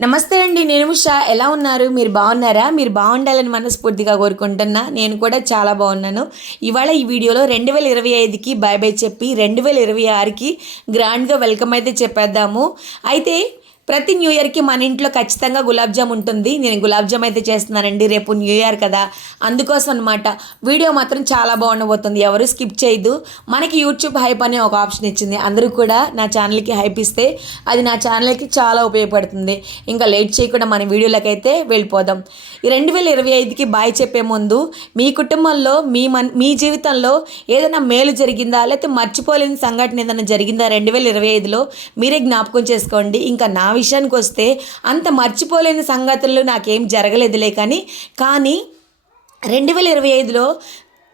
నమస్తే అండి నేను ఉషా. ఎలా ఉన్నారు? మీరు బాగున్నారా? మీరు బాగుండాలని మనస్ఫూర్తిగా కోరుకుంటున్నా. నేను కూడా చాలా బాగున్నాను. ఇవాళ ఈ వీడియోలో రెండు వేల ఇరవై ఐదుకి బాయ్ బై చెప్పి రెండు వేల ఇరవై ఆరుకి గ్రాండ్గా వెల్కమ్ అయితే చెప్పేద్దాము. అయితే ప్రతి న్యూ ఇయర్కి మన ఇంట్లో ఖచ్చితంగా గులాబ్ జామ్ ఉంటుంది. నేను గులాబ్ జామ్ అయితే చేస్తున్నానండి. రేపు న్యూ ఇయర్ కదా. అందుకోసం అనమాట వీడియో మాత్రం చాలా బాగుండబోతుంది. ఎవరు స్కిప్ చేయదు. మనకి యూట్యూబ్ హైప్ అనే ఒక ఆప్షన్ ఇచ్చింది. అందరూ కూడా నా ఛానల్కి హైప్ ఇస్తే అది నా ఛానల్కి చాలా ఉపయోగపడుతుంది. ఇంకా లేట్ చేయకుండా మన వీడియోలకైతే అయితే వెళ్ళిపోదాం. ఈ రెండు వేల ఇరవై ఐదుకి బాయ్ చెప్పే ముందు మీ కుటుంబంలో మీ మన్ మీ జీవితంలో ఏదైనా మేలు జరిగిందా? లేకపోతే మర్చిపోలేని సంఘటన ఏదైనా జరిగిందా? రెండు వేల ఇరవై ఐదులో మీరే జ్ఞాపకం చేసుకోండి. ఇంకా నా విషయానికి వస్తే అంత మర్చిపోలేని సంగతుల్లో నాకేం జరగలేదులే కానీ కానీ రెండు వేల ఇరవై ఐదులో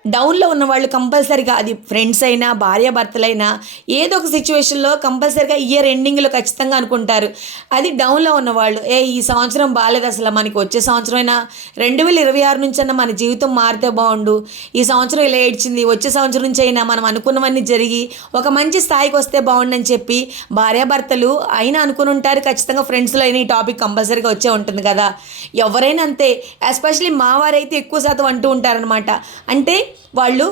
డౌన్లో ఉన్న వాళ్ళు కంపల్సరిగా అది ఫ్రెండ్స్ అయినా భార్యాభర్తలైనా ఏదో ఒక సిచ్యువేషన్లో కంపల్సరిగా ఇయర్ ఎండింగ్లో ఖచ్చితంగా అనుకుంటారు. అది డౌన్లో ఉన్నవాళ్ళు ఏ ఈ సంవత్సరం బాగాలేదు అసలు మనకి వచ్చే సంవత్సరం అయినా రెండు వేల ఇరవై ఆరు నుంచి మన జీవితం మారితే బాగుండు. ఈ సంవత్సరం ఇలా ఏడ్చింది వచ్చే సంవత్సరం నుంచి అయినా మనం అనుకున్నవన్నీ జరిగి ఒక మంచి స్థాయికి వస్తే బాగుండని చెప్పి భార్యాభర్తలు అయినా అనుకుని ఉంటారు. ఖచ్చితంగా ఫ్రెండ్స్లో అయినా ఈ టాపిక్ కంపల్సరీగా వచ్చే ఉంటుంది కదా. ఎవరైనా అంతే ఎస్పెషలీ మా వారైతే ఎక్కువ శాతం అంటూ ఉంటారనమాట అంటే వాళ్ళు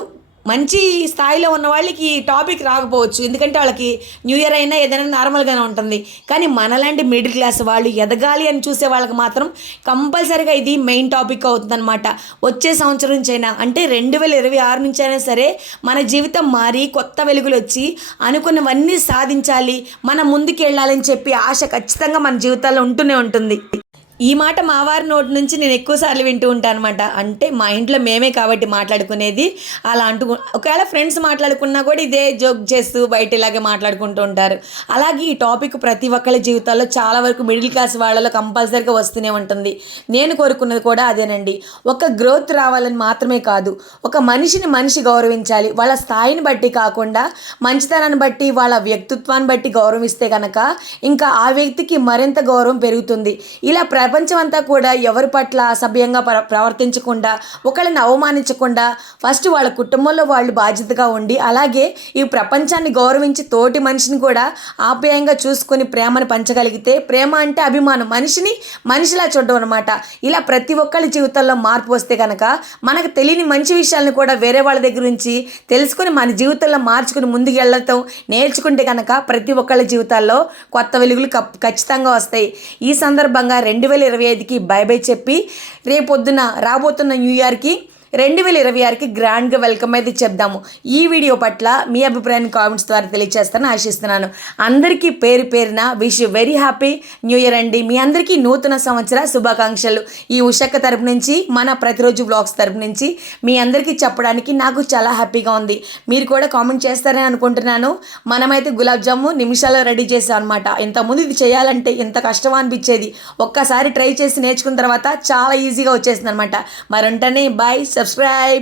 మంచి స్థాయిలో ఉన్న వాళ్ళకి టాపిక్ రాకపోవచ్చు. ఎందుకంటే వాళ్ళకి న్యూ ఇయర్ అయినా ఏదైనా నార్మల్గానే ఉంటుంది. కానీ మనలాంటి మిడిల్ క్లాస్ వాళ్ళు ఎదగాలి అని చూసే వాళ్ళకి మాత్రం కంపల్సరీగా ఇది మెయిన్ టాపిక్ అవుతుందన్నమాట. వచ్చే సంవత్సరం నుంచైనా అయినా అంటే రెండు వేల ఇరవై ఆరు నుంచి అయినా సరే మన జీవితం మారి కొత్త వెలుగులు వచ్చి అనుకున్నవన్నీ సాధించాలి. మనం ముందుకెళ్ళాలని చెప్పి ఆశ ఖచ్చితంగా మన జీవితాల్లో ఉంటూనే ఉంటుంది. ఈ మాట మా వారి నోటి నుంచి నేను ఎక్కువసార్లు వింటూ ఉంటాను అనమాట అంటే మా ఇంట్లో మేమే కాబట్టి మాట్లాడుకునేది అలా అంటూ ఒకవేళ ఫ్రెండ్స్ మాట్లాడుకున్నా కూడా ఇదే జోక్ చేస్తూ బయట ఇలాగే మాట్లాడుకుంటూ ఉంటారు. అలాగే ఈ టాపిక్ ప్రతి ఒక్కరి జీవితాల్లో చాలా వరకు మిడిల్ క్లాస్ వాళ్ళలో కంపల్సరీగా వస్తూనే ఉంటుంది. నేను కోరుకున్నది కూడా అదేనండి. ఒక గ్రోత్ రావాలని మాత్రమే కాదు ఒక మనిషిని మనిషి గౌరవించాలి. వాళ్ళ స్థాయిని బట్టి కాకుండా మంచితనాన్ని బట్టి వాళ్ళ వ్యక్తిత్వాన్ని బట్టి గౌరవిస్తే కనుక ఇంకా ఆ వ్యక్తికి మరింత గౌరవం పెరుగుతుంది. ఇలా అంతా కూడా ఎవరి పట్ల అసభ్యంగా ప్ర ప్రవర్తించకుండా ఒకళ్ళని అవమానించకుండా ఫస్ట్ వాళ్ళ కుటుంబంలో వాళ్ళు బాధ్యతగా ఉండి అలాగే ఈ ప్రపంచాన్ని గౌరవించి తోటి మనిషిని కూడా ఆప్యాయంగా చూసుకొని ప్రేమను పంచగలిగితే ప్రేమ అంటే అభిమానం. మనిషిని మనిషిలా చూడడం అనమాట ఇలా ప్రతి ఒక్కళ్ళ జీవితంలో మార్పు వస్తే కనుక మనకు తెలియని మంచి విషయాలను కూడా వేరే వాళ్ళ దగ్గర నుంచి తెలుసుకొని మన జీవితంలో మార్చుకుని ముందుకు వెళ్ళటం నేర్చుకుంటే కనుక ప్రతి ఒక్కళ్ళ జీవితాల్లో కొత్త వెలుగులు కప్- ఖచ్చితంగా వస్తాయి. ఈ సందర్భంగా రెండు వేల ఇరవై ఐదుకి బై బై చెప్పి రేపొద్దున రాబోతున్న న్యూ ఇయర్కి రెండు వేల ఇరవై ఆరుకి గ్రాండ్గా వెల్కమ్ అయితే చెప్దాము. ఈ వీడియో పట్ల మీ అభిప్రాయాన్ని కామెంట్స్ ద్వారా తెలియజేస్తానని ఆశిస్తున్నాను. అందరికీ పేరు పేరున wish very happy new year అండి. మీ అందరికీ నూతన సంవత్సర శుభాకాంక్షలు. ఈ ఉషక్క తరపు నుంచి మన ప్రతిరోజు బ్లాగ్స్ తరపు నుంచి మీ అందరికీ చెప్పడానికి నాకు చాలా హ్యాపీగా ఉంది. మీరు కూడా కామెంట్ చేస్తారని అనుకుంటున్నాను. మనమైతే గులాబ్ జాము నిమిషాల్లో రెడీ చేసాం అనమాట ఇంతకుముందు ఇది చేయాలంటే ఇంత కష్టం అనిపించేది. ఒక్కసారి ట్రై చేసి నేర్చుకున్న తర్వాత చాలా ఈజీగా వచ్చేసింది అనమాట మరంటనే బాయ్ সাবস্ক্রাইব